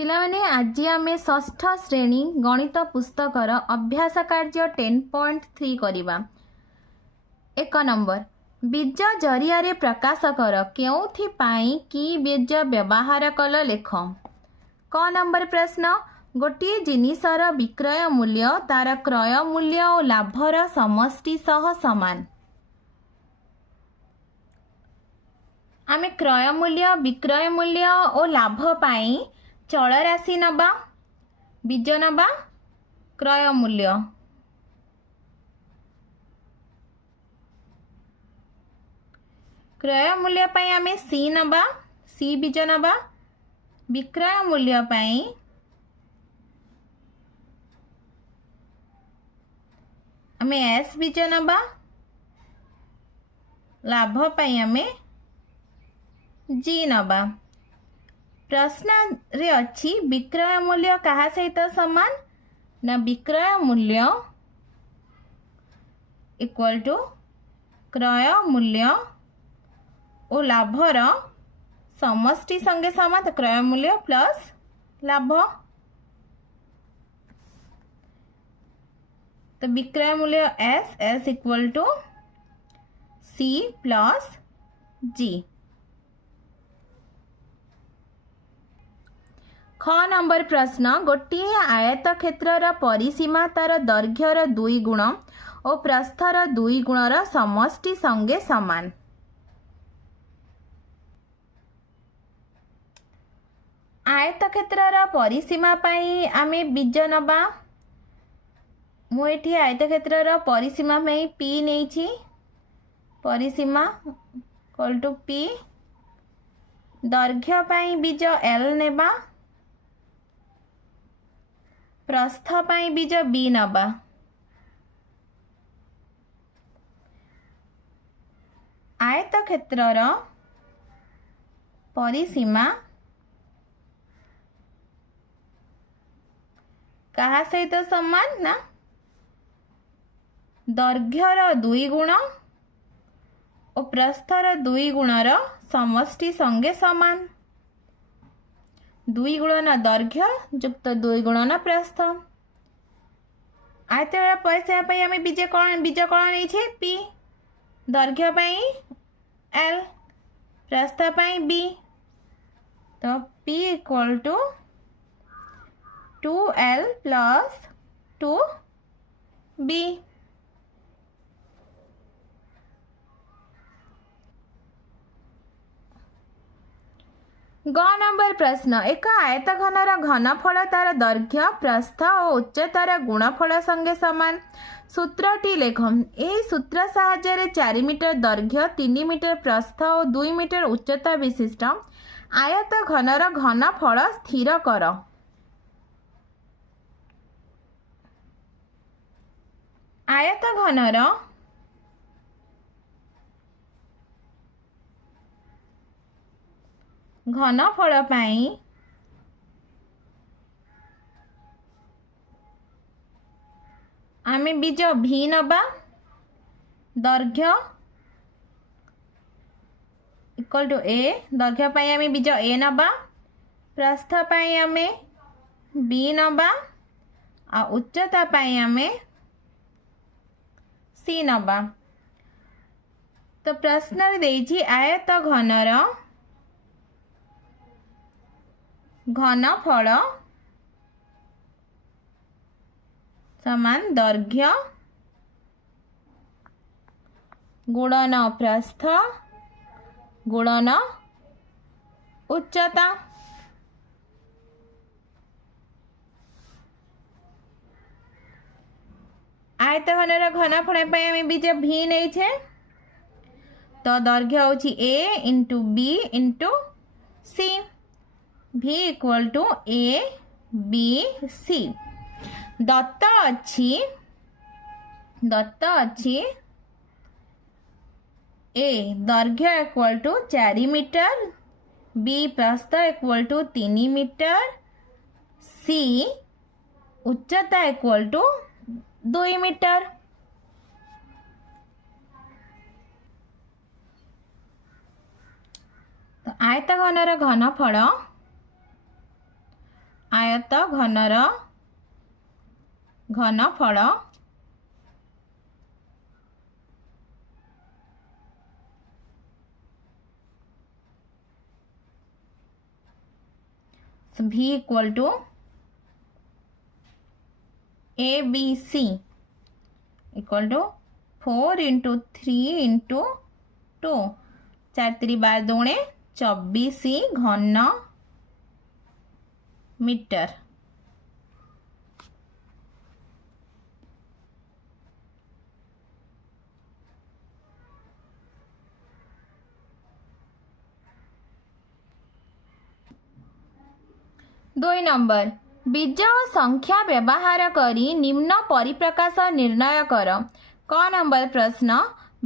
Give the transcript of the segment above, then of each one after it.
पिलामाने आज आम षष्ठ श्रेणी गणित पुस्तकर अभ्यास कार्य 10.3 करवा। 1 नंबर बीज जरिया प्रकाश कर केउथि कि बीज व्यवहार कल लेख। क नंबर प्रश्न गोटे जिनिसर विक्रय मूल्य तार क्रय मूल्य और लाभर समष्टि सह समान। आमे क्रय मूल्य विक्रय मूल्य और लाभ पाई चल राशि नबा बीज नबा क्रय मूल्य। क्रय मूल्य पाई आमे सी नबा सी बीज नबा विक्रय मूल्य पाई आमे एस बीज नबा लाभ पाई आमे जी नबा। प्रश्न रे अच्छी विक्रय मूल्य कहा सहित समान ना विक्रय मूल्य इक्वल टू क्रय मूल्य और लाभर समष्टि संगे समान। तो क्रय मूल्य प्लस लाभ तो विक्रय मूल्य S S equal to C plus G. ख नंबर प्रश्न गोटे आयत क्षेत्रर परिसीमा तार दैर्घ्यर 2 गुण और प्रस्थर 2 गुणर समष्टि संगे समान। आयत क्षेत्रर परिसीमा पाई आमे बीज नबा मुठी आयत क्षेत्रर परिसीमा में पी नहीं परिसीमा इक्वल टू पी दैर्घ्य पाई बीज एल नेबा प्रस्थ पाई बीज बी नबा। आयत क्षेत्रर परिसीमा कहा सहित समान ना दैर्घ्यर 2 गुण और प्रस्थर 2 गुणर समष्टि संगे समान। 2 गुणन दैर्घ्य युक्त 2 गुणन प्रस्थ। आयत परिसीमा पाई आमे बीज कौन नहीं पी दैर्घ्य पाई एल प्रस्थ पाई बी तो P equal to 2l plus 2b। ग नंबर प्रश्न एक आयतघनर घनफल तार दैर्घ्य प्रस्थ और उच्चतार गुणफल संगे समान। सूत्रटी लेख। यही सूत्र साहाय्य 4 मीटर दैर्घ्य 3 मीटर प्रस्थ और 2 मीटर उच्चता विशिष्ट आयतघनर घनफल स्थिर कर। आयतघनर घनफल पाई आमे बीज भी नबा दैर्घ्य इक्वल टू ए दैर्घ्य पाई आमे बीज ए नबा प्रस्थ पाई आमे बी नबा आ उच्चता पाई आमे सी नबा। तो प्रश्न देछि आयत घनर घनफल समान दैर्घ्य गुणन प्रस्थ गुणन उच्चता। आयतघनर घनफल पाई आमे बीज भी नहीं छे तो दैर्घ्य होछि a into B into C v equal to A B C. दत्त अच्छी ए दैर्घ्य इक्वल टू 4 मीटर बी प्रस्थ इक्वल टू 3 मीटर सी उच्चता इक्वल टू 2 मीटर। तो आयतघनर घनफल आयत घनर घनफल V equal to ABC equal to 4 into 3 into 2 4 3 12 दूणे 24 घन मीटर। दुई नंबर बीज और संख्या व्यवहार करी निम्न परिप्रकाश निर्णय कर। क नंबर प्रश्न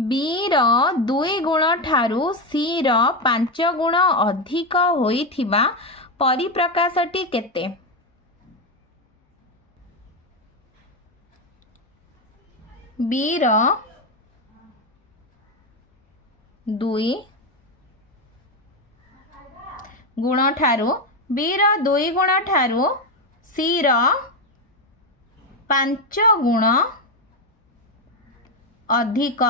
बी रो 2 गुण ठारू सी रो 5 गुण अधिक होइथिबा परिप्रकाशटी केते? बी रो 2 गुण ठारू बी रो 2 गुण ठारू सी रो 5 गुण अधिक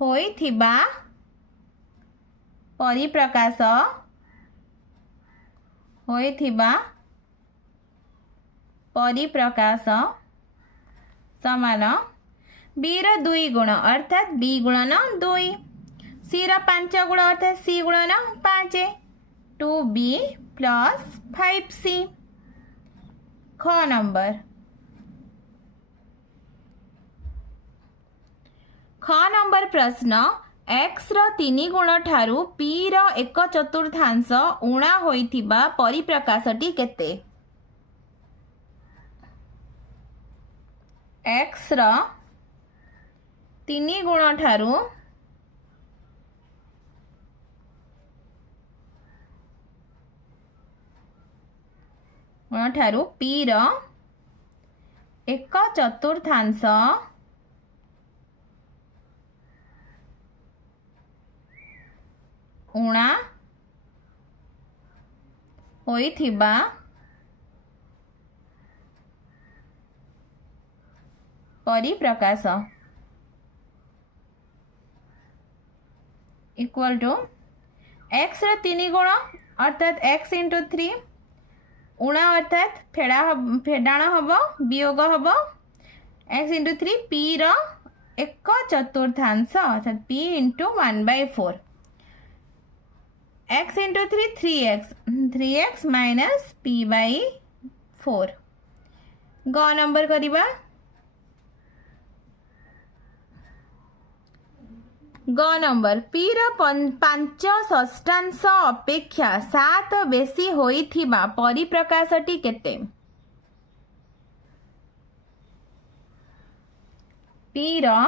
होइथिबा परिप्रकाश समान बी रो 2 गुण अर्थात बी गुणन 2 सी रो 5 गुण अर्थात सी गुणन 5 2b प्लस 5c। ख नंबर प्रश्न x रो 3 गुण ठारू p रो 1/4 ऊणा होइथिबा परिप्रकाशटी केते? x रो 3 गुण ठारू p रो 1/4 ऊणा होइथिबा परिप्रकाश इक्वल टू x रो 3 गुण अर्थात x इंटू 3 ऊणा अर्थात फेडाण हम वियोग हम x इंटू 3 p रो 1/4 अर्थात p into 1/4 x into 3 3x minus p by 4। ग नंबर करिबा ग नंबर p रो 5/6 अपेक्षा 7 बेसी होइथिबा परिप्रकाशटी केते? p रो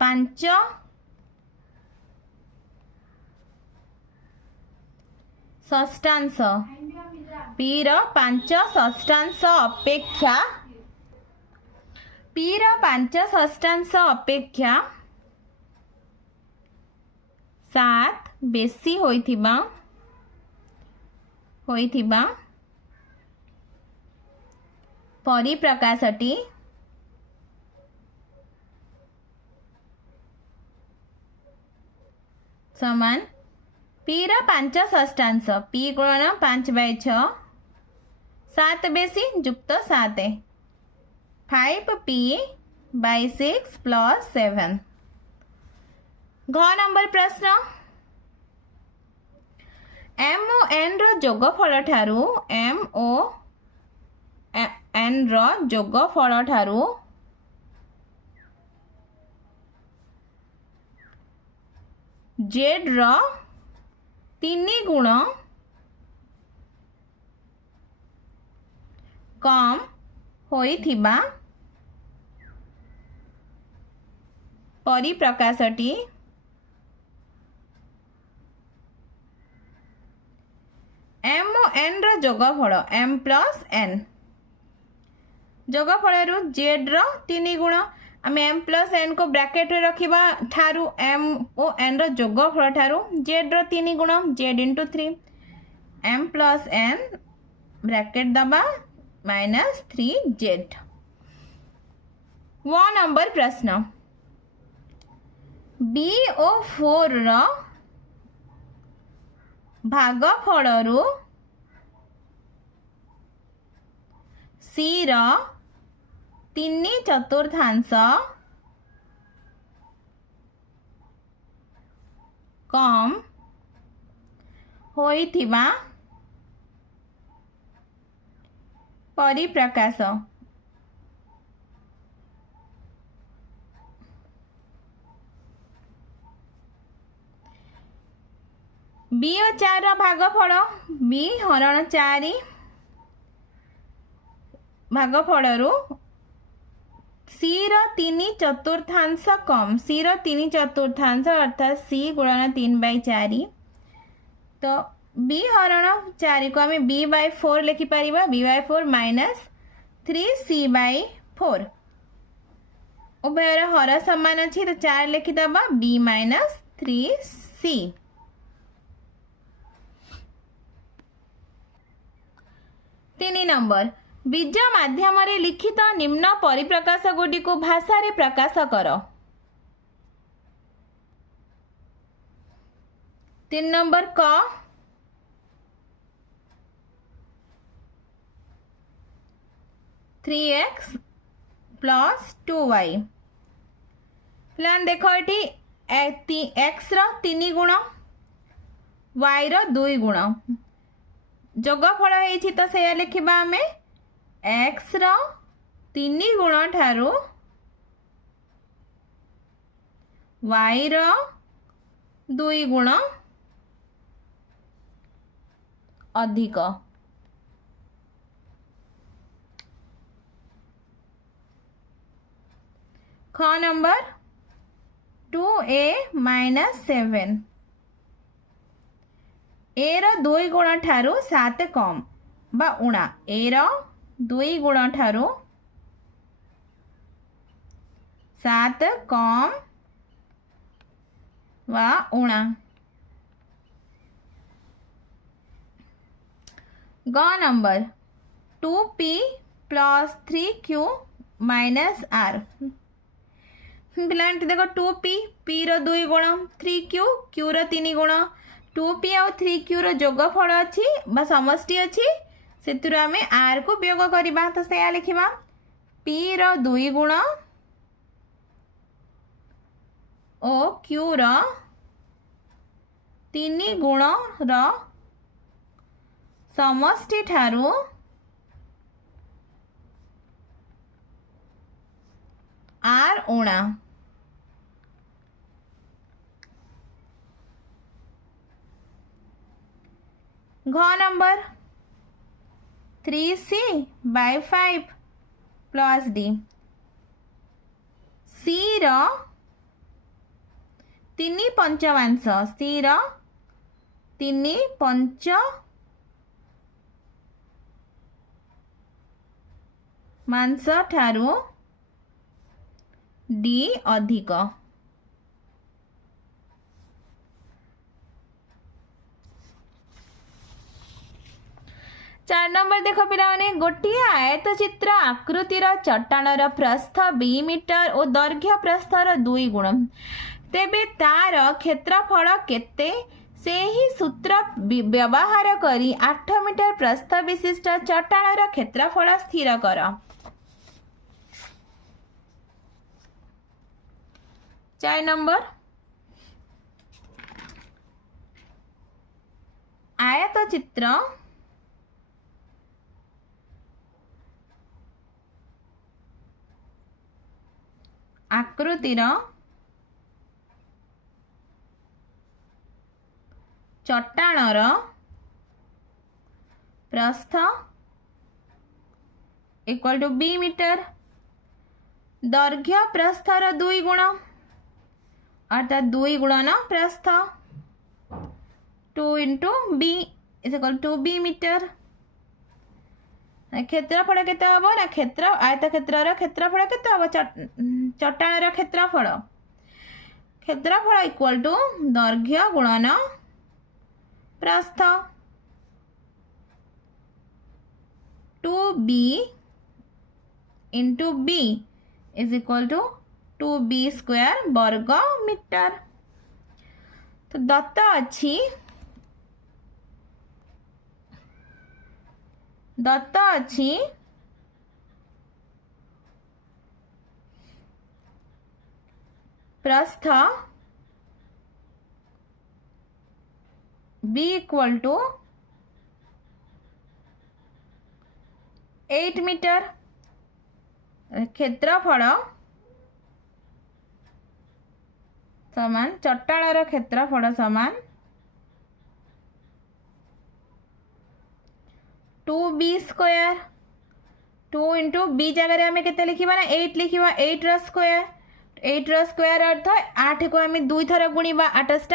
5 षष्ठांश p रो 5 षष्ठांश अपेक्षा p रो 5 षष्ठांश अपेक्षा 7 बेसी होइथिबा परिप्रकाशटी समान p रो 5 षष्ठांश p गुणन 5/6 7 बेसी जुक्त 7 5p/6 प्लस 7। घ नंबर प्रश्न m ओ n रो जोगफल ठारू m ओ n रो जोगफल ठारू z रो 3 गुण कम होइथिबा परिप्रकाशटी m ओ n रो जोगफल m प्लस n जोगफल z रो 3 गुण आम m प्लस n को ब्रैकेट रे रखिबा ठारू m ओ n रो जोगफल ठारू z रो 3 गुण z into 3 m plus n bracket दबा -3z। 1 नंबर प्रश्न BO4 ର भागफलरू C ର 3/4 कम होइथिबा परिप्रकाश BO4 भागफल B हरण 4 भागफलरू C ର 3/4 कम C ର 3/4 अर्थात C गुणन 3/4 तो B हरण 4 को आम B/4 लिखिपर B/4 -3C/4 उभयर हर समान अच्छी तो 4 लिखिदबा B -3C। 3 नंबर बीज माध्यम लिखित निम्न परिप्रकाश गुडी को भाषा रे प्रकाश कर। 3 नंबर क 3x प्लस 2y प्लान देखो ये x रो 3 गुण y रो 2 गुण जोगफल होइछि तो से लिखिबा आमे x रो 3 गुण ठारू y रो 2 गुण अधिक। ख नंबर 2a - 7 ए रो 2 गुण ठारू 7 कम बा उणा ए रो 2 गुण ठारू 7 कम वा उणा। ग number 2p plus 3q - r पिलांटी देखो 2p p रो 2 गुण 3q q रो 3 गुण 2p और 3q रो जोगफल अच्छी बा समष्टि अच्छी से आम r को वियोग करवा तो से लिखा p रो 2 गुण ओ q रो 3 गुण रो समष्टि ठारू r उणा। घ number 3c/5 plus d c रो 3/5 c रो 3/5 ठारू d अधिक। 4 नंबर देख पिलाने गोटे आयत चित्र आकृतिर चट्टाणर प्रस्थ 2 मीटर और दैर्घ्य प्रस्थर 2 गुण तेबे तार क्षेत्रफल केते से ही सूत्र व्यवहार करी 8 मीटर प्रस्थ विशिष्ट चट्टाणर क्षेत्रफल स्थिर कर। 4 नंबर आयत चित्र आकृतिर चट्टाणर प्रस्थ इक्वल टू 2 मीटर दैर्घ्य प्रस्थर 2 गुण अर्थात 2 गुणन प्रस्थ 2 into B is equal to 2 metre. क्षेत्रफल केते हबो ना क्षेत्र आयत क्षेत्रर क्षेत्रफल केते हबो चट्टाणर क्षेत्रफल इक्वल टू दैर्घ्य गुणन प्रस्थ 2b into B is equal to 2b square वर्ग मीटर। तो दत्त अच्छी प्रस्थ b इक्वल टू 8 मीटर। क्षेत्रफल समान चट्टाणर क्षेत्रफल समान 2b स्क्वायर। 2 इंटू बी जगह आम के लिखा ना 8 लिखा 8 रो स्क्वायर अर्थ 8 को आम 2 थर गुणा 8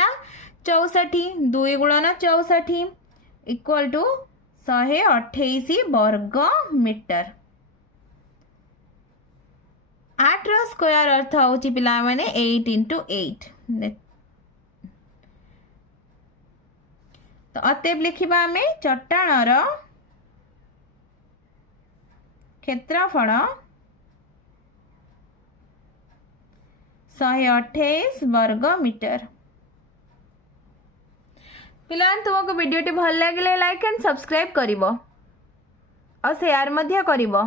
64 2 गुणन 64 इक्वल टू 128 वर्ग मीटर। 8 रो स्क्वायर अर्थ होची पिला माने 8 इंटू 8। तो अतएव लिखिबा आम चट्टाणर क्षेत्रफल 128 वर्ग मीटर। पिला तुमको वीडियोटी भल लगे लाइक एंड सब्सक्राइब करिवो और शेयर मध्य करिवो।